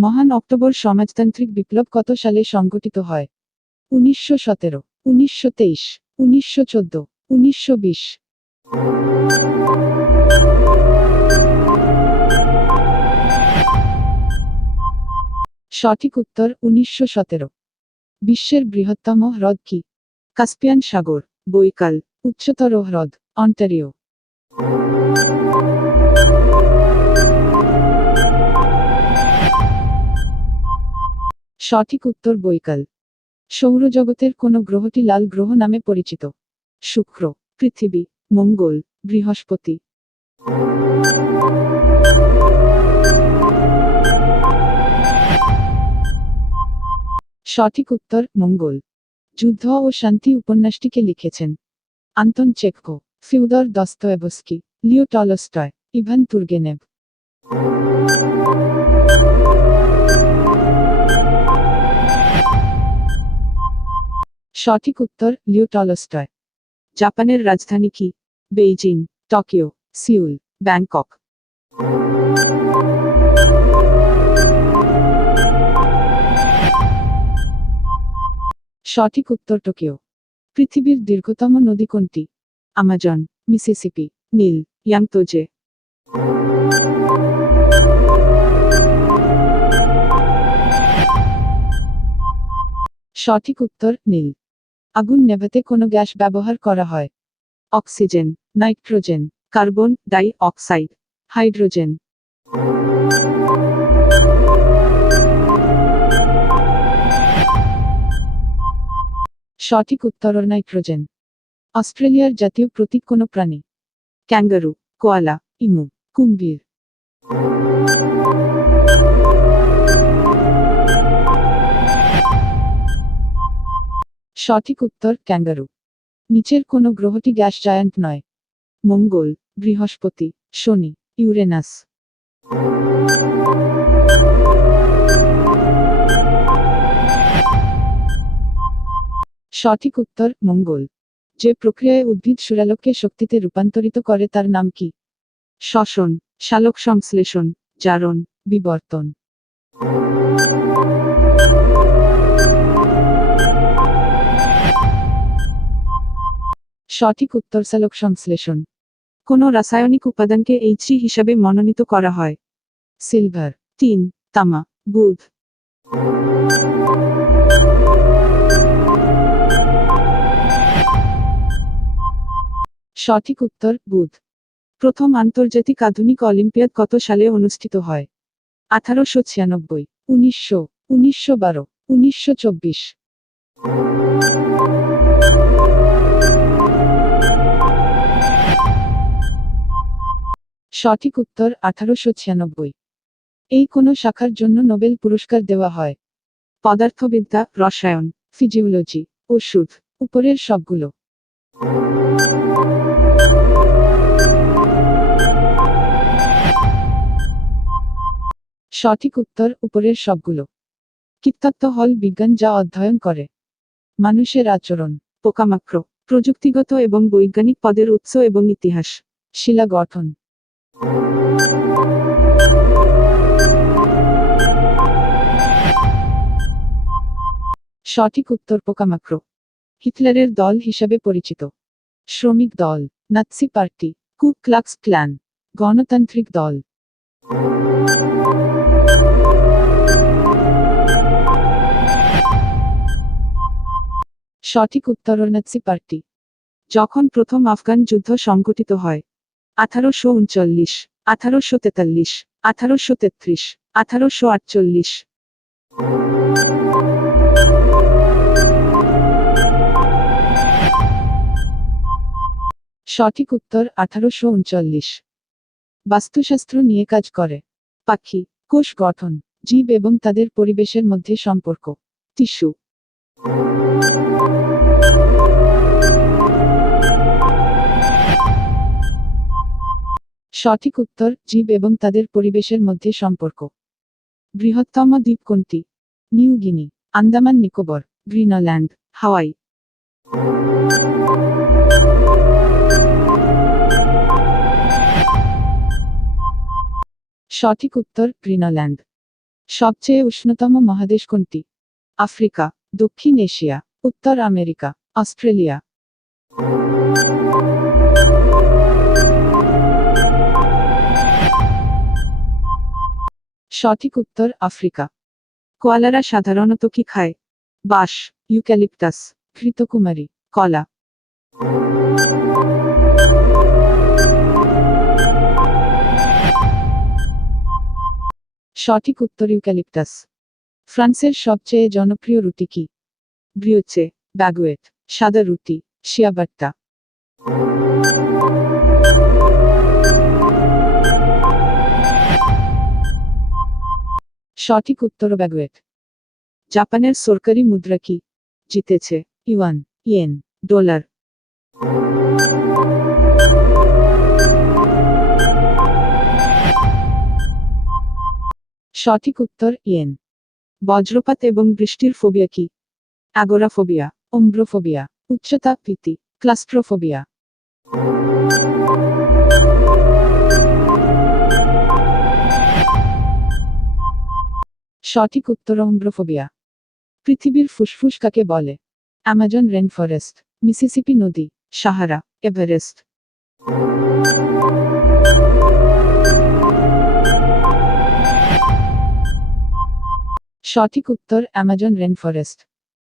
মহান অক্টোবর সমাজতান্ত্রিক বিপ্লব কত সালে সংঘটিত হয়? 1917, 1923, 1914, 1920। সঠিক উত্তর 1917। বিশ্বের বৃহত্তম হ্রদ কি? কাস্পিয়ান সাগর, বৈকাল, উচ্চতর হ্রদ, অন্টারিও। সঠিক উত্তর বৈকাল। সৌরজগতের কোন গ্রহটি লাল গ্রহ নামে পরিচিত? শুক্র, পৃথিবী, মঙ্গল, বৃহস্পতি। সঠিক উত্তর মঙ্গল। যুদ্ধ ও শান্তি উপন্যাসটিকে লিখেছেন? Anton Chekhov, Fyodor Dostoevsky, Leo Tolstoy, Ivan Turgenev. সঠিক উত্তর লিও টলস্টয়। জাপানের রাজধানী কি? Beijing, Tokyo, Seoul, Bangkok. সঠিক উত্তর টোকিও। পৃথিবীর দীর্ঘতম নদী কোনটি? আমাজন, মিসিসিপি, নীল, ইয়াংতোজে। সঠিক উত্তর নীল। আগুন নেভাতে কোনো গ্যাস ব্যবহার করা হয়? Oxygen, nitrogen, carbon die oxide, hydrogen. সঠিক উত্তর নাইট্রোজেন। অস্ট্রেলিয়ার জাতীয় প্রতীক কোন প্রাণী? ক্যাঙ্গারু, কোয়ালা, ইমু, কুম্ভীর। সঠিক উত্তর ক্যাঙ্গারু। নিচের কোন গ্রহটি গ্যাস জায়ান্ট নয়? মঙ্গল, বৃহস্পতি, শনি, ইউরেনাস। সঠিক উত্তর মঙ্গল। যে প্রক্রিয়ায় উদ্ভিদ সূর্যালোককে শক্তিতে রূপান্তরিত করে তার নাম কি? শ্বসন, সালোক সংশ্লেষণ, জারণ, বিবর্তন। সঠিক উত্তর সালোক সংশ্লেষণ। কোন রাসায়নিক উপাদানকে Hg হিসাবে মনোনীত করা হয়? সিলভার, টিন, তামা, বুধ। সঠিক উত্তর বুধ। প্রথম আন্তর্জাতিক আধুনিক অলিম্পিয়াড কত সালে অনুষ্ঠিত হয়? 1896, 1900, 1912, 1924। সঠিক উত্তর 1896। এই কোন শাখার জন্য নোবেল পুরস্কার দেওয়া হয়? পদার্থবিদ্যা, রসায়ন, ফিজিওলজি, ওষুধ। উপরের সবগুলো। সঠিক উত্তর উপরের সবগুলো। কীটতত্ত্ব হল বিজ্ঞান যা অধ্যয়ন করে মানুষের আচরণ, পোকামাকড়, প্রযুক্তিগত এবং বৈজ্ঞানিক পদের উৎস এবং ইতিহাস, শিলা গঠন। সঠিক উত্তর পোকামাকড়। হিটলারের দল হিসাবে পরিচিত? শ্রমিক দল, নাৎসি পার্টি, কু ক্লাক্স ক্ল্যান, গণতান্ত্রিক দল। সঠিক উত্তর নাৎসি পার্টি। যখন প্রথম আফগান যুদ্ধ সংঘটিত হয়? 1839, 1843, 1833, 1848। সঠিক উত্তর 1839। বাস্তুশাস্ত্র নিয়ে কাজ করে? পাখি, কোষ গঠন, জীব এবং তাদের পরিবেশের মধ্যে সম্পর্ক, টিস্যু। সঠিক উত্তর জীব এবং তাদের পরিবেশের মধ্যে সম্পর্ক। বৃহত্তম দ্বীপ কোনটি? New Guinea, Andaman Nicobar, Greenland, Hawaii. সঠিক উত্তর গ্রিনল্যান্ড। সবচেয়ে উষ্ণতম মহাদেশ কোনটি? আফ্রিকা, দক্ষিণ এশিয়া, উত্তর আমেরিকা, অস্ট্রেলিয়া। সঠিক উত্তর আফ্রিকা। কোয়ালারা সাধারণত কি খায়? বাঁশ, ইউক্যালিপটাস, ঘৃতকুমারী, কলা। সঠিক উত্তর ইউক্যালিপটাস। ফ্রান্সের সবচেয়ে জনপ্রিয় রুটি কি? ব্রিওচে, ব্যাগুয়েট, সাদা রুটি, শিয়াবাট্টা। সঠিক উত্তর ব্যাগুয়েট। জাপানের সরকারি মুদ্রা কি? জিতেছে ইউয়ান, ইয়েন, ডলার। সঠিক উত্তর ইয়েন। বজ্রপাত এবং বৃষ্টির ফোবিয়া কি? অ্যাগোরাফোবিয়া, ওম্ব্রোফোবিয়া, উচ্চতা ভীতি, ক্লাস্ট্রোফোবিয়া। সঠিক উত্তর ওম্ব্রোফোবিয়া। পৃথিবীর ফুসফুস কাকে বলে? অ্যামাজন রেনফরেস্ট, মিসিসিপি নদী, সাহারা, এভারেস্ট। সঠিক উত্তর অ্যামাজন রেনফরেস্ট।